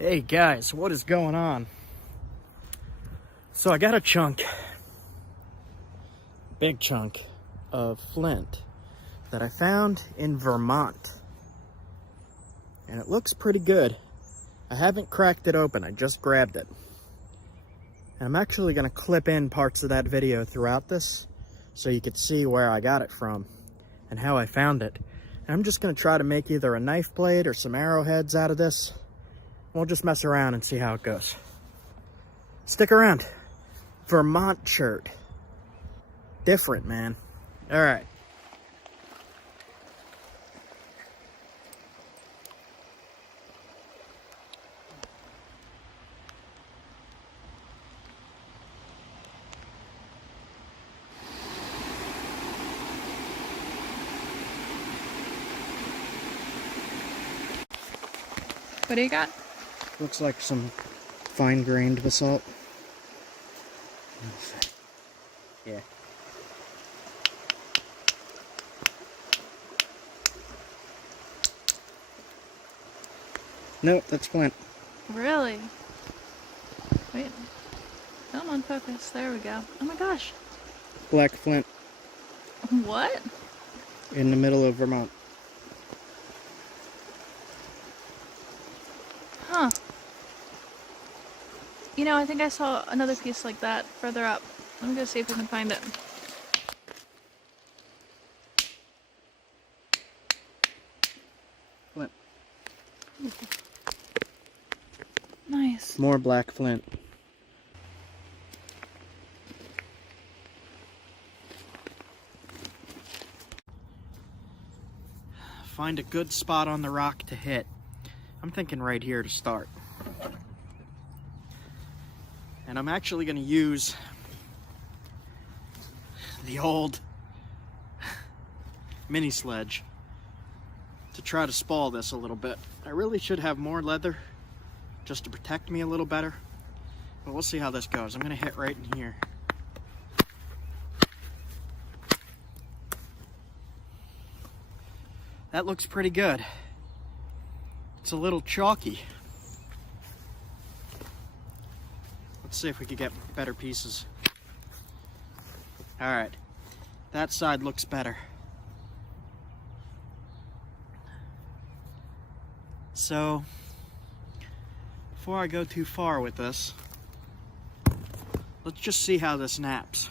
Hey guys, what is going on? So I got a chunk, big chunk of flint that I found in Vermont. And it looks pretty good. I haven't cracked it open, I just grabbed it. And I'm actually gonna clip in parts of that video throughout this so you could see where I got it from and how I found it. And I'm just gonna try to make either a knife blade or some arrowheads out of this. We'll just mess around and see how it goes. Stick around. Vermont CHERT. Different, man. All right. What do you got? Looks like some fine-grained basalt. Yeah. Nope, that's flint. Really? Wait. Come on, focus. There we go. Oh my gosh. Black flint What? in the middle of Vermont. Huh. You know, I think I saw another piece like that further up. Let me go see if I can find it. Flint. Nice. More black flint. Find a good spot on the rock to hit. I'm thinking right here to start. And I'm actually going to use the old mini sledge to try to spall this a little bit. I really should have more leather just to protect me a little better, but we'll see how this goes. I'm going to hit right in here. That looks pretty good. It's a little chalky. Let's see if we can get better pieces. All right, that side looks better. So, before I go too far with this, let's just see how this naps.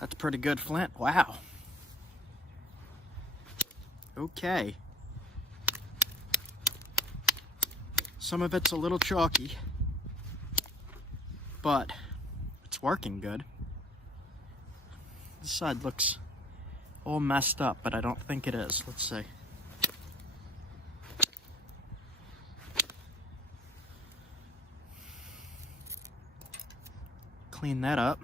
That's pretty good flint. Wow. Okay. Some of it's a little chalky, but it's working good. This side looks all messed up, but I don't think it is. Let's see. Clean that up.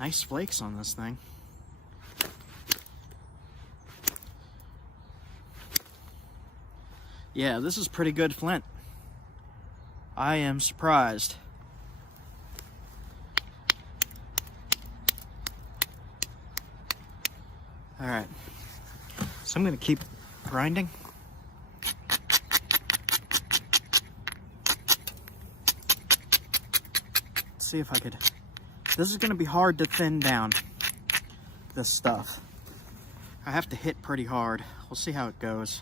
Nice flakes on this thing. Yeah, this is pretty good flint. I am surprised. All right, so I'm gonna keep grinding. Let's see if I could. This is gonna be hard to thin down, this stuff. I have to hit pretty hard. We'll see how it goes.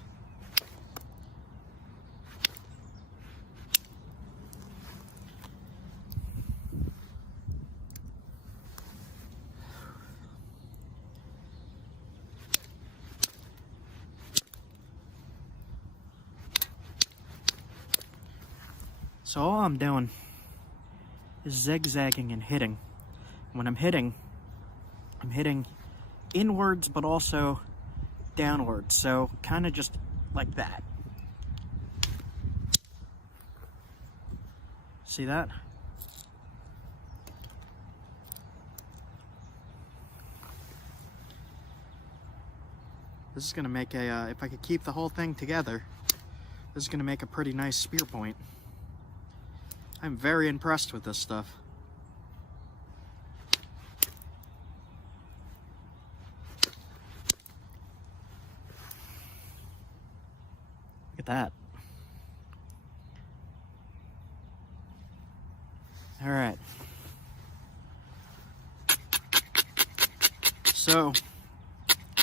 So all I'm doing is zigzagging and hitting. When I'm hitting inwards, but also downwards. So kind of just like that. See that? This is gonna make a, if I could keep the whole thing together, this is gonna make a pretty nice spear point. I'm very impressed with this stuff. Look at that. All right. So,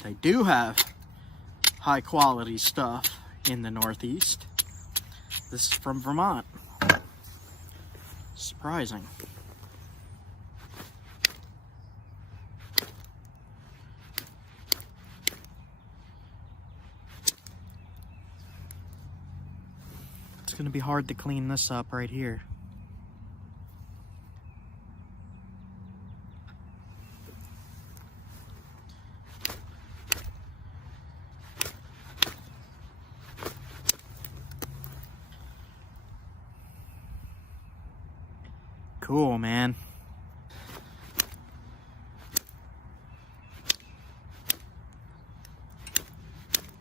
they do have high quality stuff in the Northeast. This is from Vermont. Surprising. It's gonna be hard to clean this up right here. Cool, man.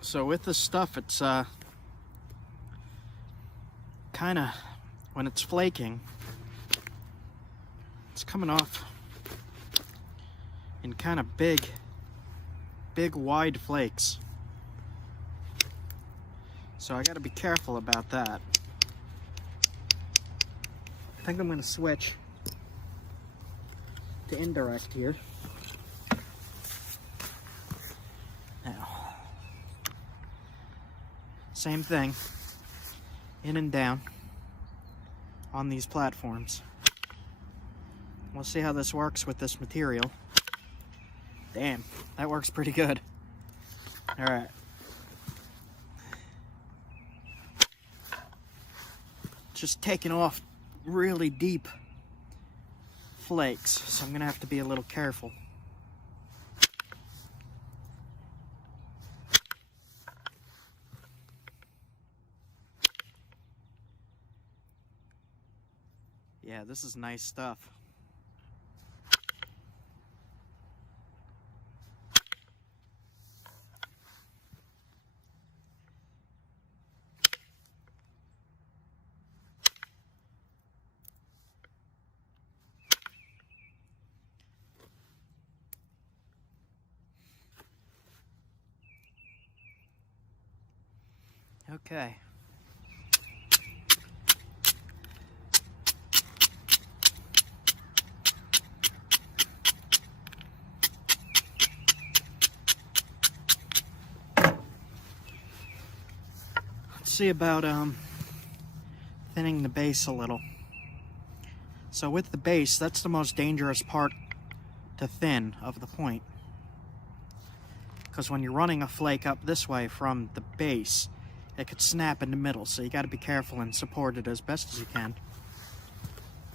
So with this stuff, it's kind of, when it's flaking, it's coming off in kind of big wide flakes. So I got to be careful about that. I think I'm going to switch to indirect here. Now, same thing, in and down on these platforms. We'll see how this works with this material. Damn, that works pretty good. All right. Just taking off really deep flakes, so I'm gonna have to be a little careful. Yeah, this is nice stuff. Okay. Let's see about thinning the base a little. So with the base, that's the most dangerous part to thin of the point. Because when you're running a flake up this way from the base, it could snap in the middle, so you got to be careful and support it as best as you can,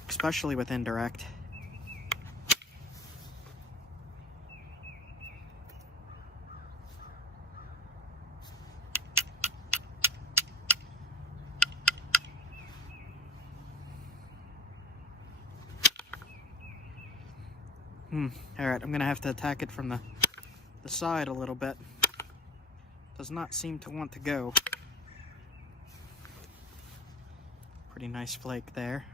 especially with indirect. Alright, I'm gonna have to attack it from the side a little bit. Does not seem to want to go. Pretty nice flake there.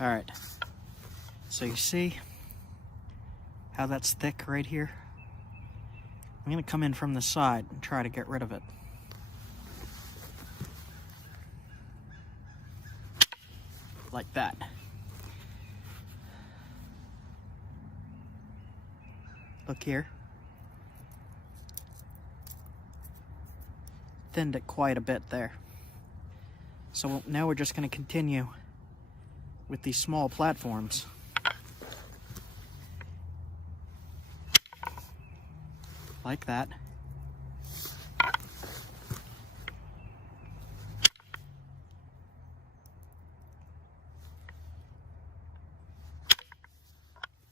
Alright, so you see how that's thick right here? I'm gonna come in from the side and try to get rid of it. Like that. Look here. Thinned it quite a bit there. So now we're just going to continue with these small platforms. Like that.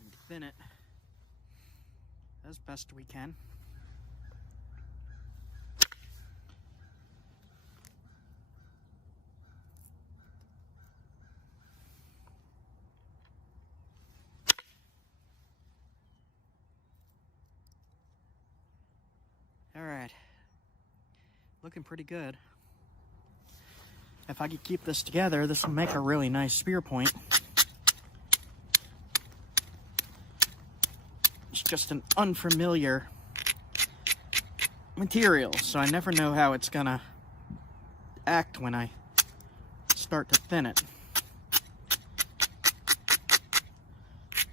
And thin it as best we can. Looking pretty good. If I could keep this together, this will make a really nice spear point. It's just an unfamiliar material, so I never know how it's gonna act when I start to thin it.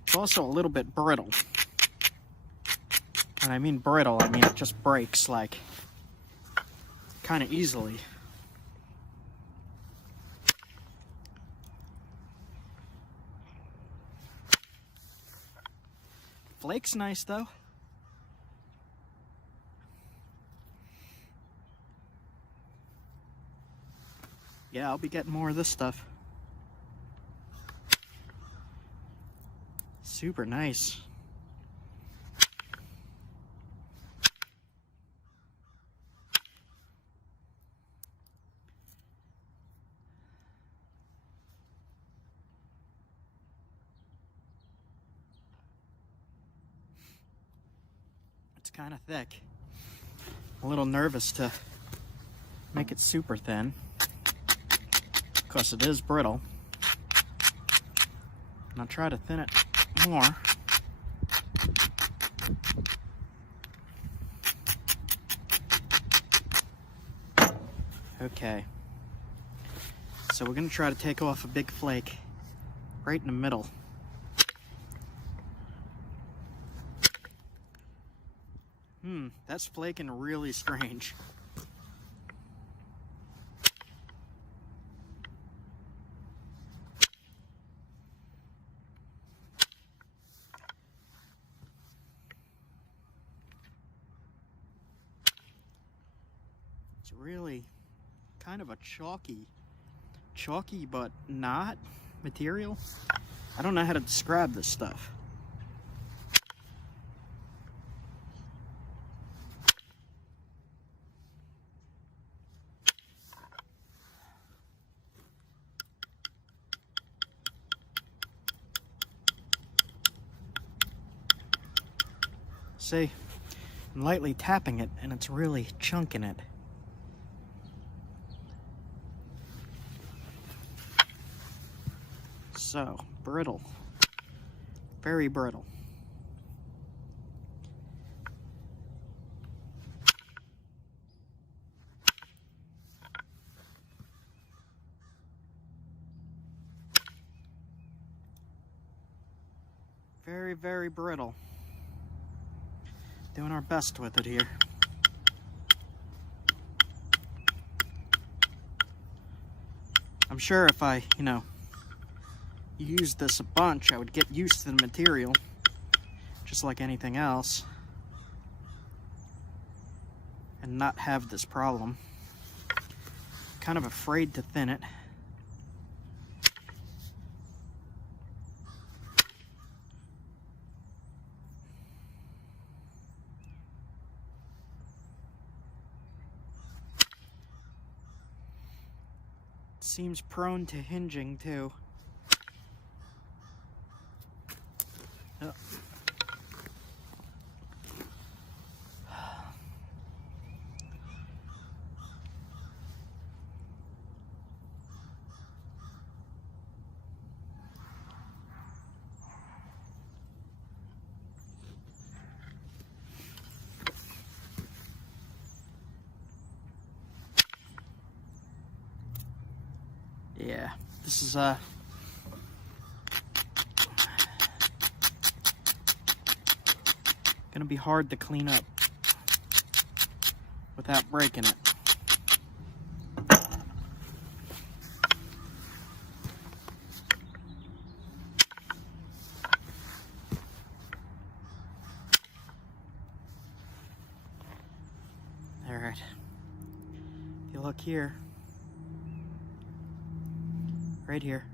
It's also a little bit brittle. When I mean brittle, I mean it just breaks like kind of easily. Flake's nice though. Yeah, I'll be getting more of this stuff. Super nice. It's kind of thick. I'm a little nervous to make it super thin because it is brittle. And I'll try to thin it more. Okay. So we're going to try to take off a big flake right in the middle. That's flaking really strange. It's really kind of a chalky but not material. I don't know how to describe this stuff. See, I'm lightly tapping it and it's really chunking it. So, brittle. Very brittle. Very, very brittle. Doing our best with it here. I'm sure if I, used this a bunch, I would get used to the material, just like anything else, and not have this problem. Kind of afraid to thin it. Seems prone to hinging too. Oh. Yeah, this is gonna be hard to clean up without breaking it. All right, if you look here, right here.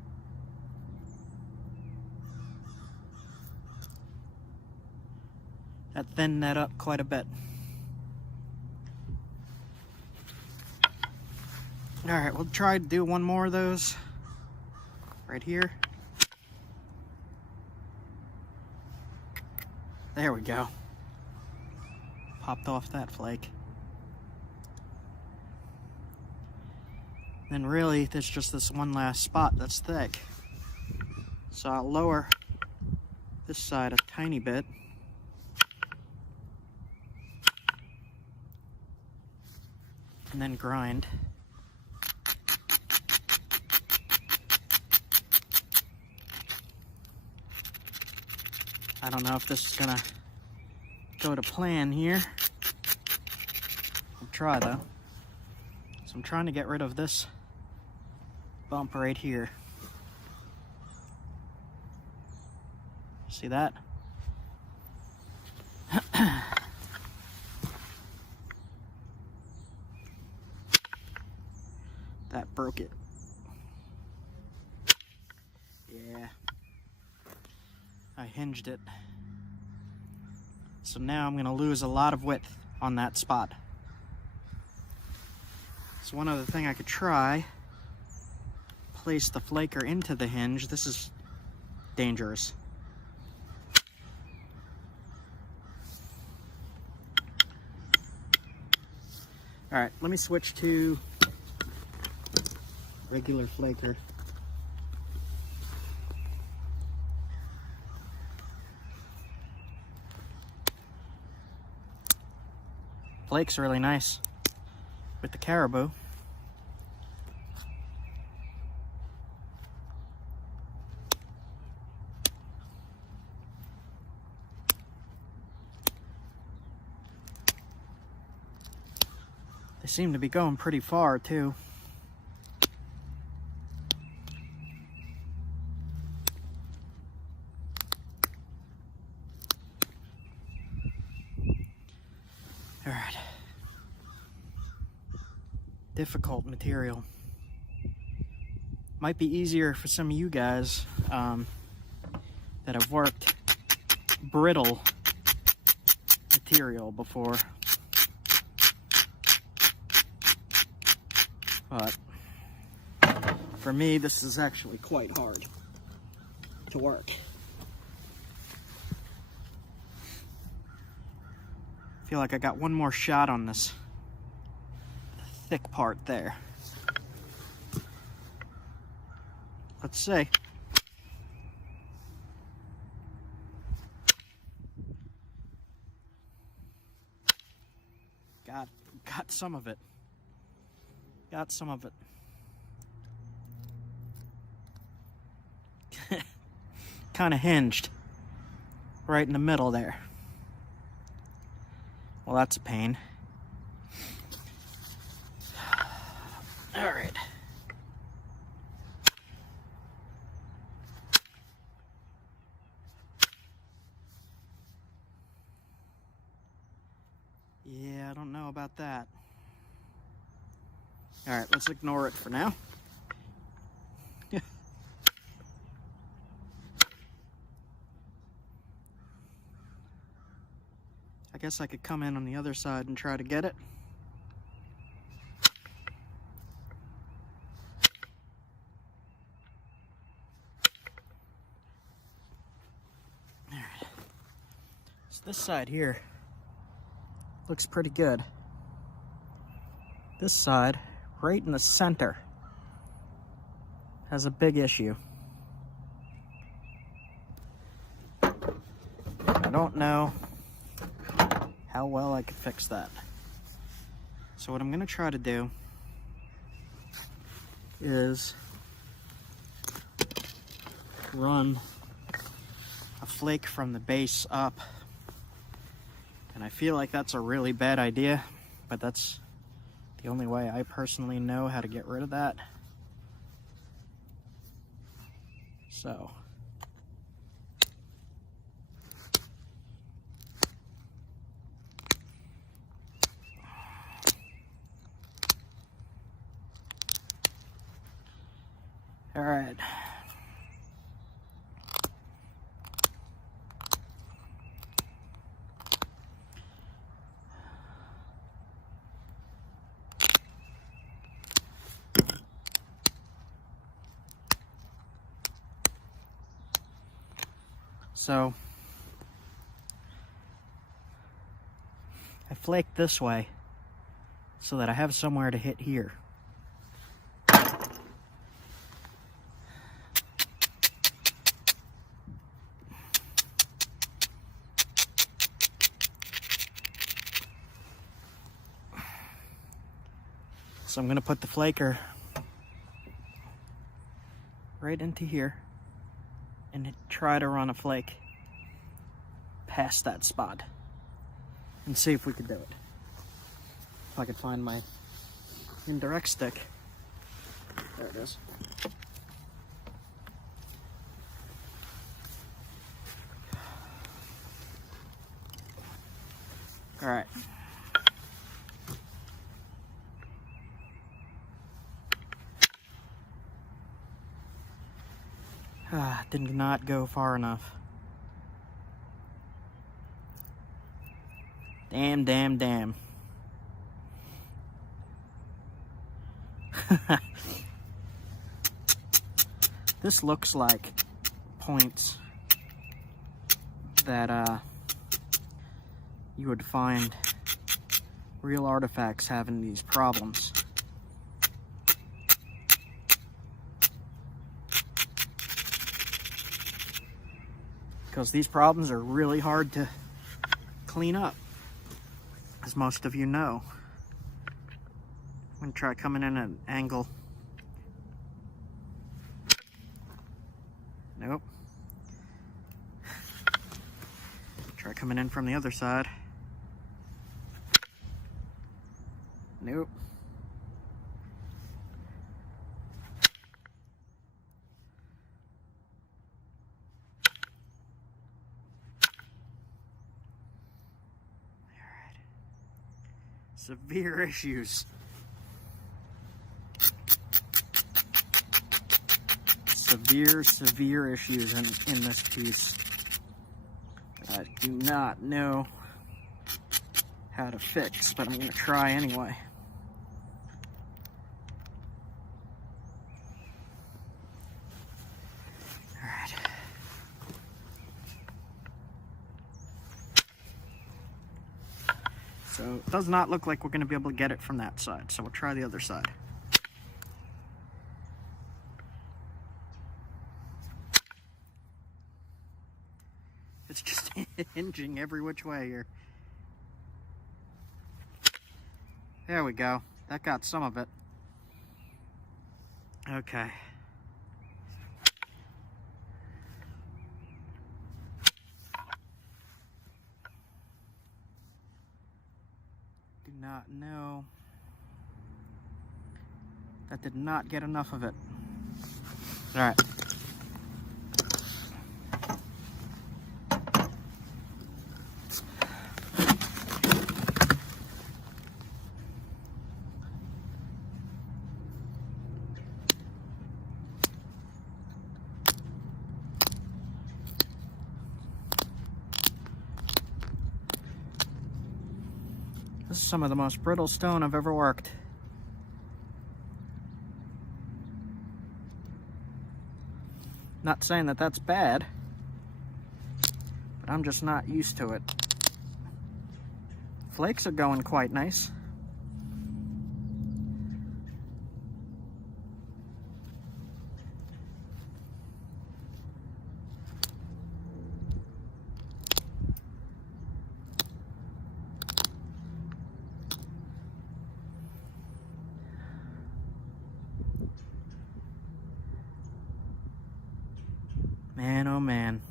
That thinned that up quite a bit. All right, we'll try to do one more of those right here. There we go. Popped off that flake. then really there's just this one last spot that's thick. So I'll lower this side a tiny bit. And then grind. I don't know if this is gonna go to plan here. I'll try though. So I'm trying to get rid of this bump right here. See that? That broke it. Yeah. I hinged it. So now I'm gonna lose a lot of width on that spot. So one other thing I could try, place the flaker into the hinge. This is dangerous. All right, let me switch to regular flaker. Flake's really nice with the caribou. They seem to be going pretty far too. All right. Difficult material. Might be easier for some of you guys that have worked brittle material before. But for me, this is actually quite hard to work. I feel like I got one more shot on this thick part there. Let's see. Got some of it. Got some of it. Kind of hinged right in the middle there. Well, that's a pain. All right. Yeah, I don't know about that. All right, let's ignore it for now. I guess I could come in on the other side and try to get it. All right. So this side here looks pretty good. This side, right in the center, has a big issue. I don't know how well I could fix that. So what I'm gonna try to do is run a flake from the base up. And I feel like that's a really bad idea, but that's the only way I personally know how to get rid of that. So. All right. So I flake this way so that I have somewhere to hit here. So I'm gonna put the flaker right into here and try to run a flake past that spot and see if we could do it. If I could find my indirect stick. There it is. All right. Did not go far enough. Damn, damn, damn. This looks like points that you would find real artifacts having these problems. Because these problems are really hard to clean up, as most of you know. I'm gonna try coming in at an angle. Nope. Try coming in from the other side. Nope. Alright. Severe issues. Severe issues in this piece. I do not know how to fix, but I'm going to try anyway. Alright. So it does not look like we're going to be able to get it from that side, so we'll try the other side. It's just hinging every which way here. There we go. That got some of it. Okay. Do not know. That did not get enough of it. All right. This is some of the most brittle stone I've ever worked. Not saying that that's bad, but I'm just not used to it. Flakes are going quite nice. Man, oh man.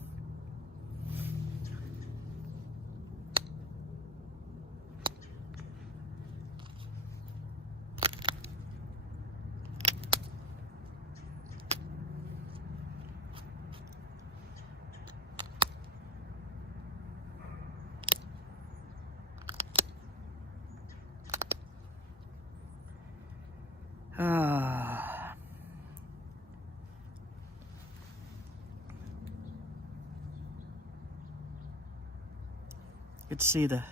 You can see the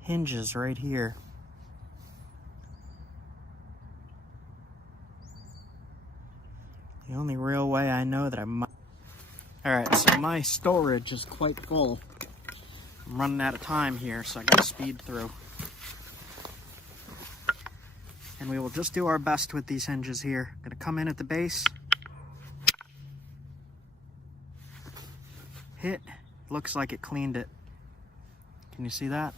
hinges right here. The only real way I know that I might... Alright, so my storage is quite full. I'm running out of time here, so I gotta speed through. And we will just do our best with these hinges here. Gonna come in at the base. Hit. Looks like it cleaned it. Can you see that?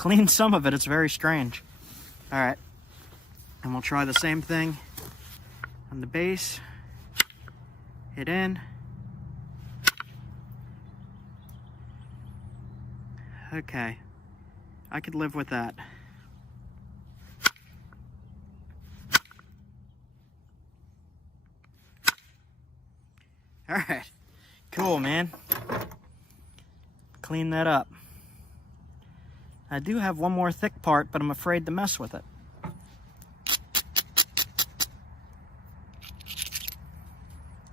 cleaned some of it. It's very strange. All right, and we'll try the same thing on the base. Hit in. Okay, I could live with that. All right, cool, man. Clean that up. I do have one more thick part, but I'm afraid to mess with it.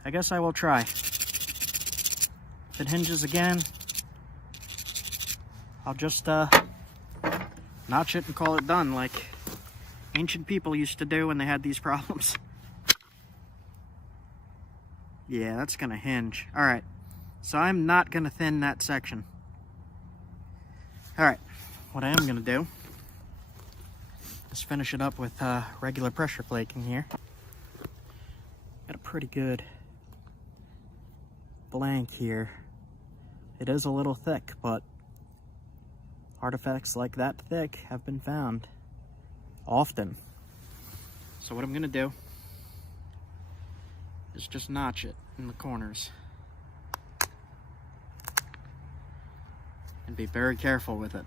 I guess I will try. If it hinges again, I'll just notch it and call it done, like ancient people used to do when they had these problems. Yeah, that's gonna hinge. All right, so I'm not gonna thin that section. All right, what I am gonna do is finish it up with regular pressure flaking here. Got a pretty good blank here. It is a little thick, but artifacts like that thick have been found often. So what I'm gonna do is just notch it in the corners and be very careful with it,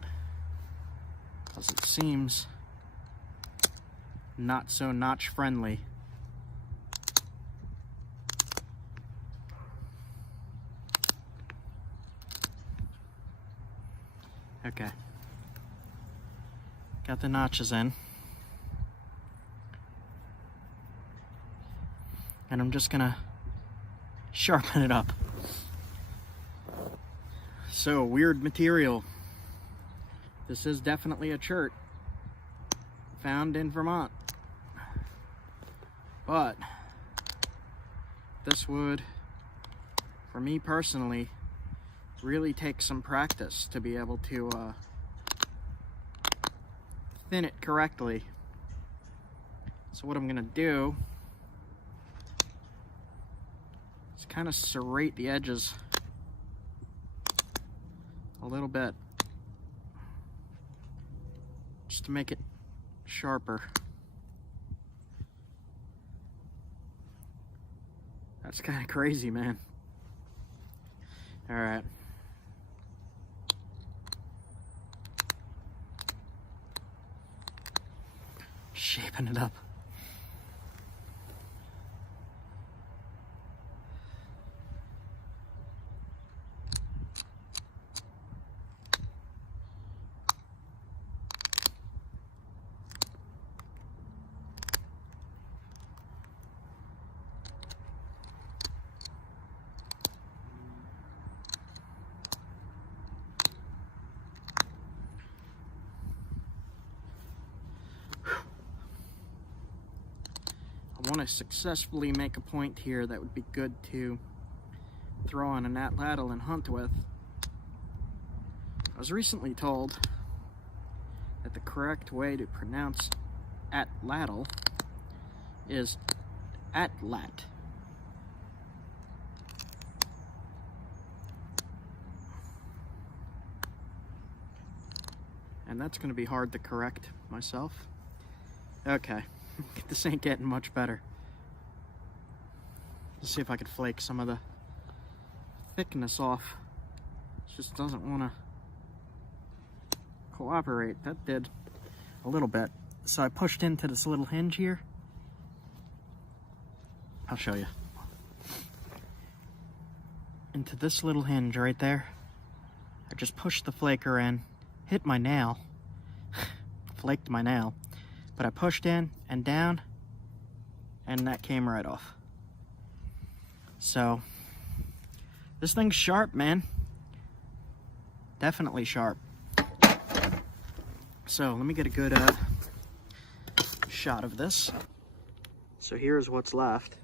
because it seems not so notch friendly. Okay, got the notches in, and I'm just gonna sharpen it up. So, weird material. This is definitely a CHERT found in Vermont, but this would, for me personally, really take some practice to be able to thin it correctly. So what I'm gonna do is kind of serrate the edges a little bit, just to make it sharper. That's kind of crazy, man. All right. Shaping it up. I want to successfully make a point here that would be good to throw on an atlatl and hunt with. I was recently told that the correct way to pronounce atlatl is atlat. And that's going to be hard to correct myself. Okay. This ain't getting much better. Let's see if I could flake some of the thickness off. It just doesn't want to cooperate. That did a little bit. So I pushed into this little hinge here. I'll show you. Into this little hinge right there. I just pushed the flaker in, hit my nail, flaked my nail. But I pushed in and down, and that came right off. So, this thing's sharp, man. Definitely sharp. So, let me get a good shot of this. So here's what's left.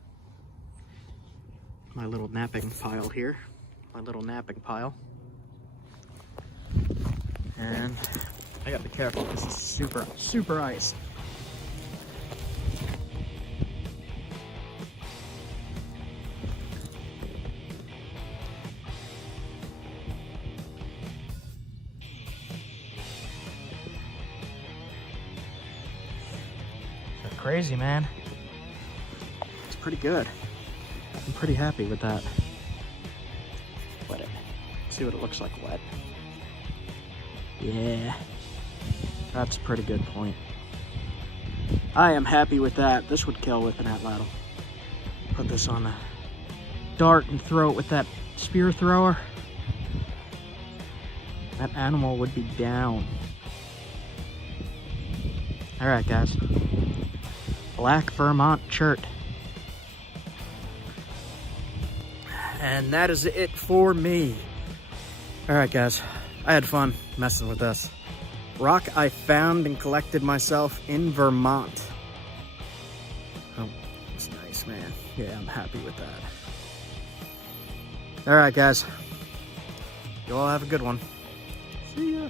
My little knapping pile here. My little knapping pile. And I gotta be careful, this is super, super ice. crazy, man. It's pretty good. I'm pretty happy with that. Wet it. See what it looks like wet. Yeah, that's a pretty good point. I am happy with that. This would kill with an atlatl. Put this on the dart and throw it with that spear thrower. That animal would be down. All right, guys. Black Vermont chert. And that is it for me. All right, guys. I had fun messing with this. Rock I found and collected myself in Vermont. Oh, it's nice, man. Yeah, I'm happy with that. All right, guys. You all have a good one. See ya.